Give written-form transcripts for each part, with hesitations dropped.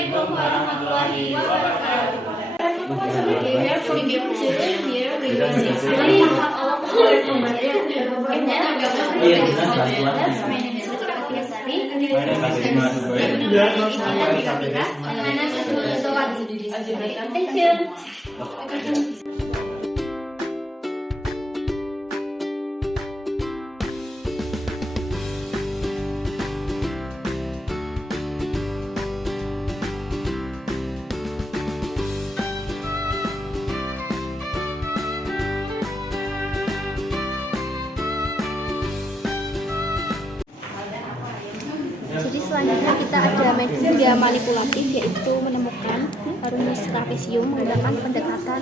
Assalamualaikum warahmatullahi wabarakatuh. Jadi selanjutnya kita ada media manipulatif, yaitu menemukan rumus trapesium menggunakan pendekatan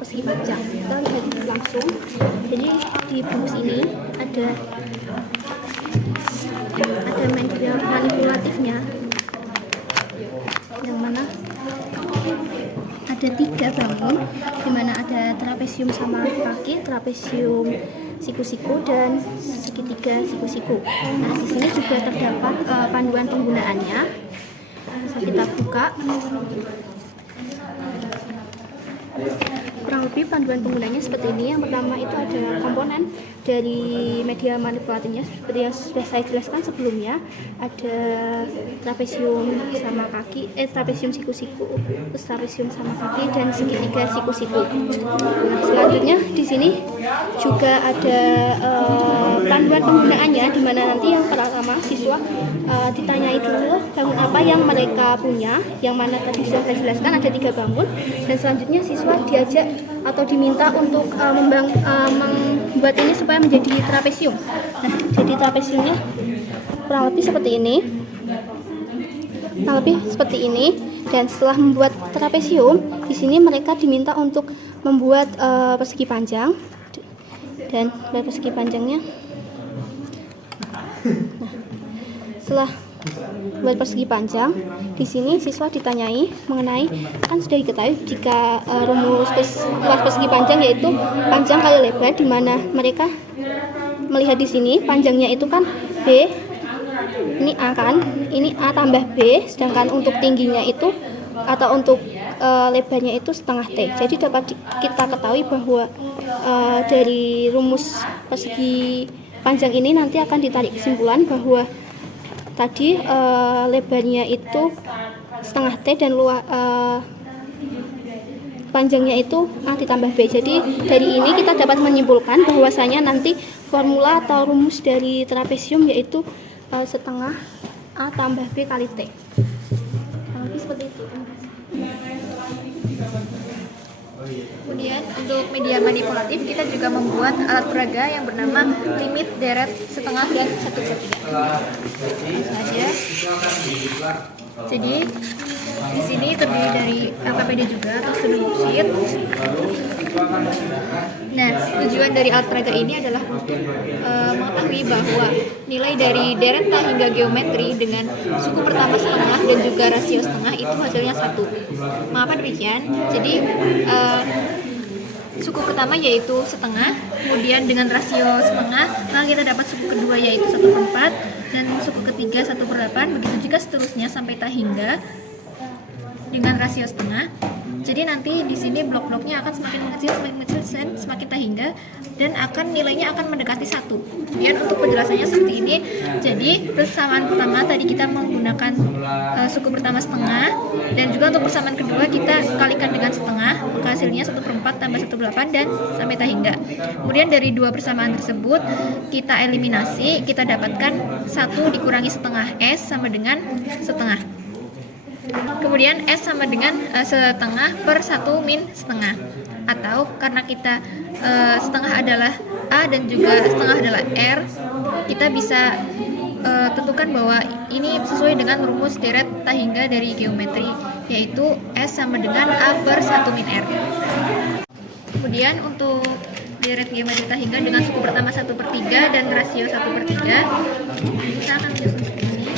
persegi panjang. Kita lihat langsung. Jadi di rumus ini ada media manipulatifnya, yang mana ada 3 bangun, di mana ada trapesium sama kaki, trapesium siku-siku, dan segitiga siku-siku. Nah, di sini juga terdapat panduan penggunaannya. Bisa kita buka. Kurang lebih panduan penggunanya seperti ini. Yang pertama itu ada komponen dari media manipulatifnya seperti yang sudah saya jelaskan sebelumnya. Ada trapesium sama kaki, trapesium siku-siku, terus trapesium sama kaki, dan segitiga siku-siku. Nah, selanjutnya di sini juga ada panduan penggunaannya, di mana nanti yang pertama siswa ditanyai dulu bangun apa yang mereka punya, yang mana tadi sudah saya jelaskan ada 3 bangun, dan selanjutnya siswa diajak atau diminta untuk membuat ini supaya menjadi trapesium. Nah, jadi trapesiumnya kurang lebih seperti ini. Dan setelah membuat trapesium, di sini mereka diminta untuk membuat persegi panjang, dan persegi panjangnya. Nah, setelah buat persegi panjang, di sini siswa ditanyai mengenai, kan sudah diketahui jika rumus luas persegi panjang yaitu panjang kali lebar, di mana mereka melihat di sini panjangnya itu kan B, ini A kan, ini A tambah B, sedangkan untuk tingginya itu atau untuk lebarnya itu setengah T. Jadi dapat kita ketahui bahwa dari rumus persegi panjang ini nanti akan ditarik kesimpulan bahwa tadi lebarnya itu setengah T dan panjangnya itu A ditambah B. Jadi dari ini kita dapat menyimpulkan bahwasanya nanti formula atau rumus dari trapesium yaitu setengah A tambah B kali T. Seperti itu. Kemudian untuk media manipulatif kita juga membuat alat peraga yang bernama limit, deret, setengah, dan 1/3. Langsung aja. Jadi di sini terdiri dari APPD juga atau student worksheet. Nah, tujuan dari alat peraga ini adalah untuk mengetahui bahwa nilai dari derenta hingga geometri dengan suku pertama setengah dan juga rasio setengah itu hasilnya 1. Mengapa demikian? Jadi suku pertama yaitu setengah, kemudian dengan rasio setengah, maka kita dapat suku kedua yaitu 1/4, dan suku ketiga 1/8, begitu juga seterusnya sampai ta hingga dengan rasio setengah. Jadi nanti di sini blok-bloknya akan semakin mengecil, semakin ta hingga, dan nilainya akan mendekati 1. Kemudian untuk penjelasannya seperti ini. Jadi persamaan pertama tadi kita menggunakan suku pertama setengah, dan juga untuk persamaan kedua kita kalikan dengan setengah, maka hasilnya 1/4 tambah 1/8 dan sampai ta hingga. Kemudian dari 2 persamaan tersebut kita eliminasi, kita dapatkan 1 dikurangi setengah S sama dengan setengah. Kemudian S sama dengan setengah per 1 min setengah. Atau karena kita setengah adalah A dan juga setengah adalah R, kita bisa tentukan bahwa ini sesuai dengan rumus deret ta hingga dari geometri, yaitu S sama dengan A per 1 min R. Kemudian untuk deret geometri ta hingga dengan suku pertama 1/3 dan rasio 1/3, kita akan menyusun seperti ini.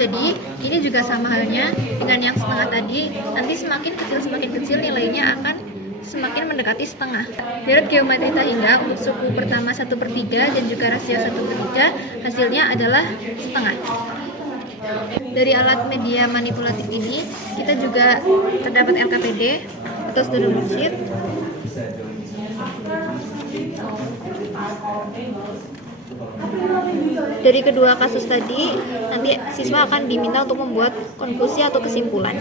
Jadi ini juga sama halnya dengan yang setengah tadi, nanti semakin kecil nilainya akan semakin mendekati setengah. Dari geometri tahingga untuk suku pertama 1/3 dan juga rasio 1/3 hasilnya adalah setengah. Dari alat media manipulatif ini kita juga terdapat LKPD atau student worksheet. Dari kedua kasus tadi, nanti siswa akan diminta untuk membuat konklusi atau kesimpulan.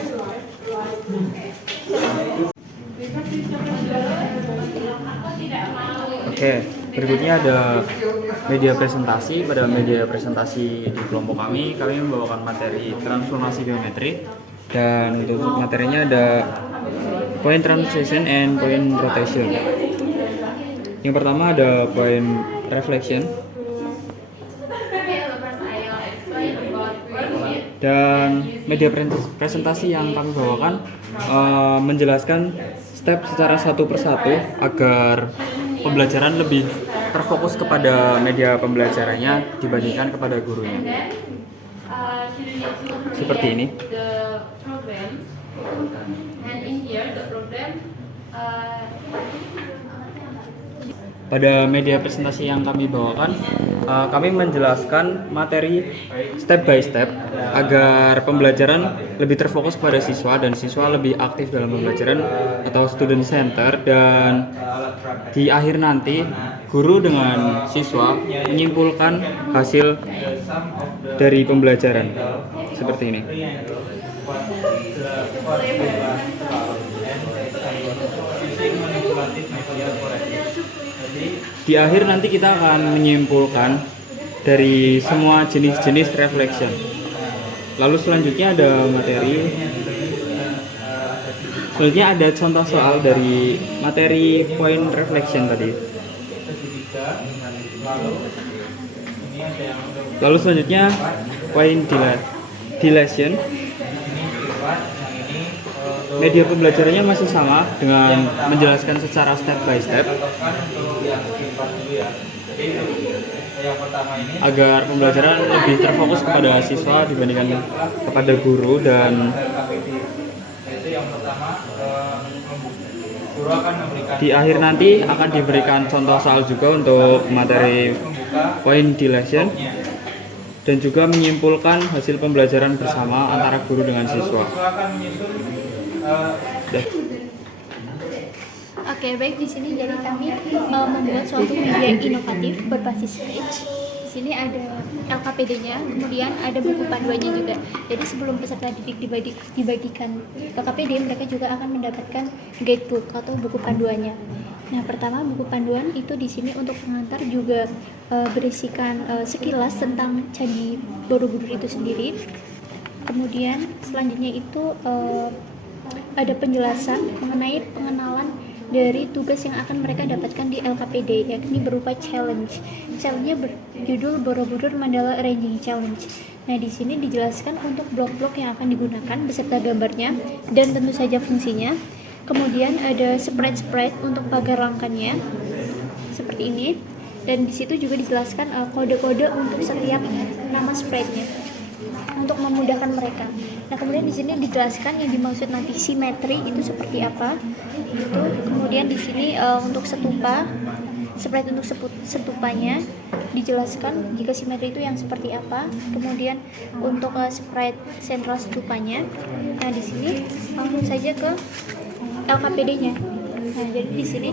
Oke, berikutnya ada media presentasi. Pada media presentasi di kelompok kami membawakan materi transformasi geometri, dan untuk materinya ada point translation and point rotation. Yang pertama ada point reflection, dan media presentasi yang kami bawakan menjelaskan step secara satu persatu agar pembelajaran lebih terfokus kepada media pembelajarannya dibandingkan kepada gurunya. Seperti ini. Pada media presentasi yang kami bawakan, kami menjelaskan materi step by step agar pembelajaran lebih terfokus kepada siswa dan siswa lebih aktif dalam pembelajaran atau student center, dan di akhir nanti guru dengan siswa menyimpulkan hasil dari pembelajaran seperti ini. Di akhir nanti kita akan menyimpulkan dari semua jenis-jenis reflection. Lalu selanjutnya ada materi. Selanjutnya ada contoh soal dari materi point reflection tadi. Lalu selanjutnya point dilation. Media pembelajarannya masih sama dengan menjelaskan secara step by step agar pembelajaran lebih terfokus kepada siswa dibandingkan kepada guru, dan di akhir nanti akan diberikan contoh soal juga untuk materi point dilation dan juga menyimpulkan hasil pembelajaran bersama antara guru dengan siswa. Oke, baik, di sini jadi kami membuat suatu media inovatif berbasis Scratch. Di sini ada LKPD-nya, kemudian ada buku panduannya juga. Jadi sebelum peserta didik dibagikan LKPD, mereka juga akan mendapatkan guidebook atau buku panduannya. Nah, pertama buku panduan itu di sini untuk pengantar juga berisikan sekilas tentang Candi Borobudur itu sendiri. Kemudian selanjutnya itu ada penjelasan mengenai pengenalan dari tugas yang akan mereka dapatkan di LKPD, yakni berupa challenge. Challenge-nya berjudul Borobudur Mandala Arranging Challenge. Nah, di sini dijelaskan untuk blok-blok yang akan digunakan beserta gambarnya dan tentu saja fungsinya. Kemudian ada spread untuk pagar langkannya seperti ini, dan di situ juga dijelaskan kode-kode untuk setiap nama spreadnya untuk memudahkan mereka. Nah, kemudian di sini dijelaskan yang dimaksud nanti simetri itu seperti apa. Itu kemudian di sini untuk stupa, spread untuk setupanya dijelaskan jika simetri itu yang seperti apa. Kemudian untuk spread sentral stupanya. Nah, di sini langsung saja ke LKPD-nya. Nah, jadi di sini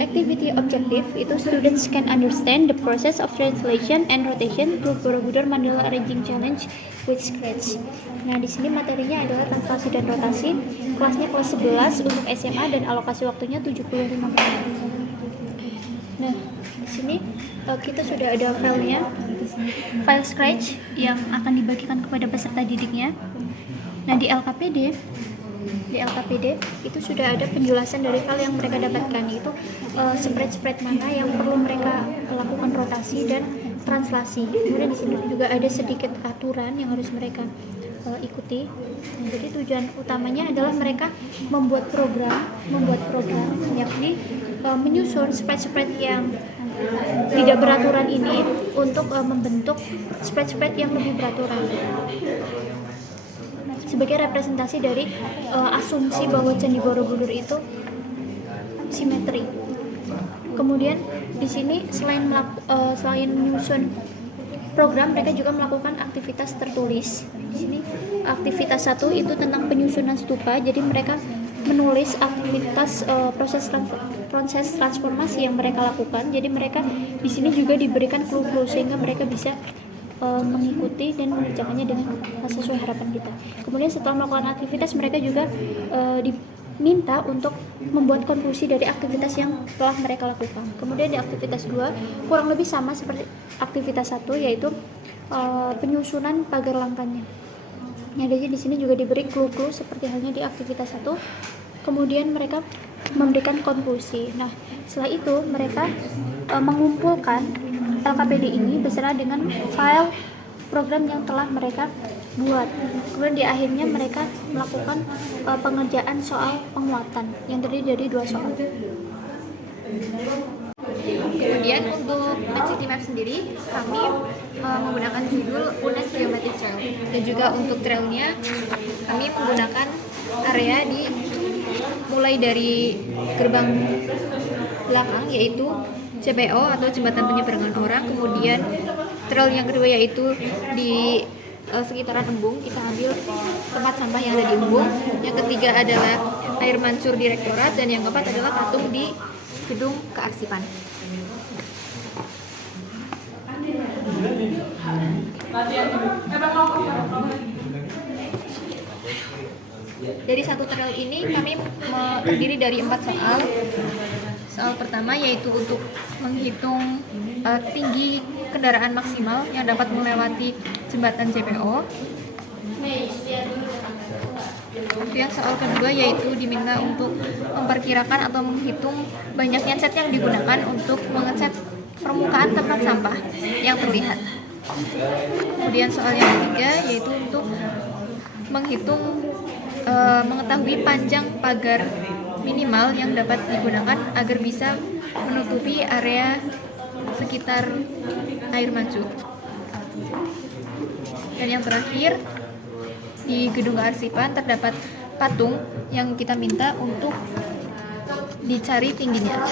activity objective itu students can understand the process of translation and rotation to Borobudur Mandala Arranging Challenge with Scratch. Nah, di sini materinya adalah translasi dan rotasi. Kelasnya kelas 11 untuk SMA dan alokasi waktunya 75 menit. Nah, di sini kita sudah ada filenya, file Scratch yang akan dibagikan kepada peserta didiknya. Nah, di LKPD itu sudah ada penjelasan dari file yang mereka dapatkan, yaitu spread mana yang perlu mereka lakukan rotasi dan translasi. Kemudian di sini juga ada sedikit aturan yang harus mereka ikuti. Nah, jadi tujuan utamanya adalah mereka membuat program yakni menyusun spread yang tidak beraturan ini untuk membentuk spread yang lebih beraturan. Nah, sebagai representasi dari asumsi bahwa Candi Borobudur itu simetri. Kemudian di sini selain menyusun program, mereka juga melakukan aktivitas tertulis. Di sini aktivitas 1 itu tentang penyusunan stupa. Jadi mereka menulis aktivitas proses transformasi yang mereka lakukan. Jadi mereka di sini juga diberikan clue-clue sehingga mereka bisa mengikuti dan mengerjakannya dengan sesuai harapan kita. Kemudian setelah melakukan aktivitas, mereka juga diminta untuk membuat konklusi dari aktivitas yang telah mereka lakukan. Kemudian di aktivitas 2 kurang lebih sama seperti aktivitas 1, yaitu penyusunan pagar langkahnya. Nah, jadi di sini juga diberi clue-clue seperti halnya di aktivitas 1. Kemudian mereka memberikan konklusi. Nah, setelah itu mereka mengumpulkan LKPD ini beserta dengan file program yang telah mereka buat. Kemudian di akhirnya mereka melakukan pengerjaan soal penguatan yang terdiri dari 2 soal. Kemudian untuk City Map sendiri, kami menggunakan judul UNES Geometric Trail, dan juga untuk trailnya kami menggunakan area mulai dari gerbang belakang yaitu JPO atau jembatan penyeberangan orang. Kemudian trail yang kedua yaitu di sekitaran Embung, kita ambil tempat sampah yang ada di Embung. Yang ketiga adalah air mancur direktorat, dan yang keempat adalah patung di gedung kearsipan. Dari satu trail ini kami terdiri dari 4 soal. Soal pertama yaitu untuk menghitung tinggi kendaraan maksimal yang dapat melewati jembatan JPO. Kemudian soal kedua yaitu diminta untuk memperkirakan atau menghitung banyaknya cat yang digunakan untuk mengecat permukaan tempat sampah yang terlihat. Kemudian soal yang ketiga yaitu untuk mengetahui panjang pagar minimal yang dapat digunakan agar bisa menutupi area sekitar air mancur. Dan yang terakhir, di gedung kearsipan terdapat patung yang kita minta untuk dicari tingginya.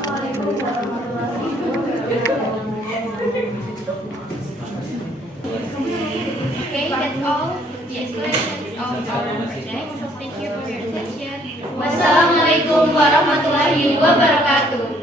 Okay, that's all the explanations of our project. So thank you for your attention. Wassalamualaikum warahmatullahi wabarakatuh.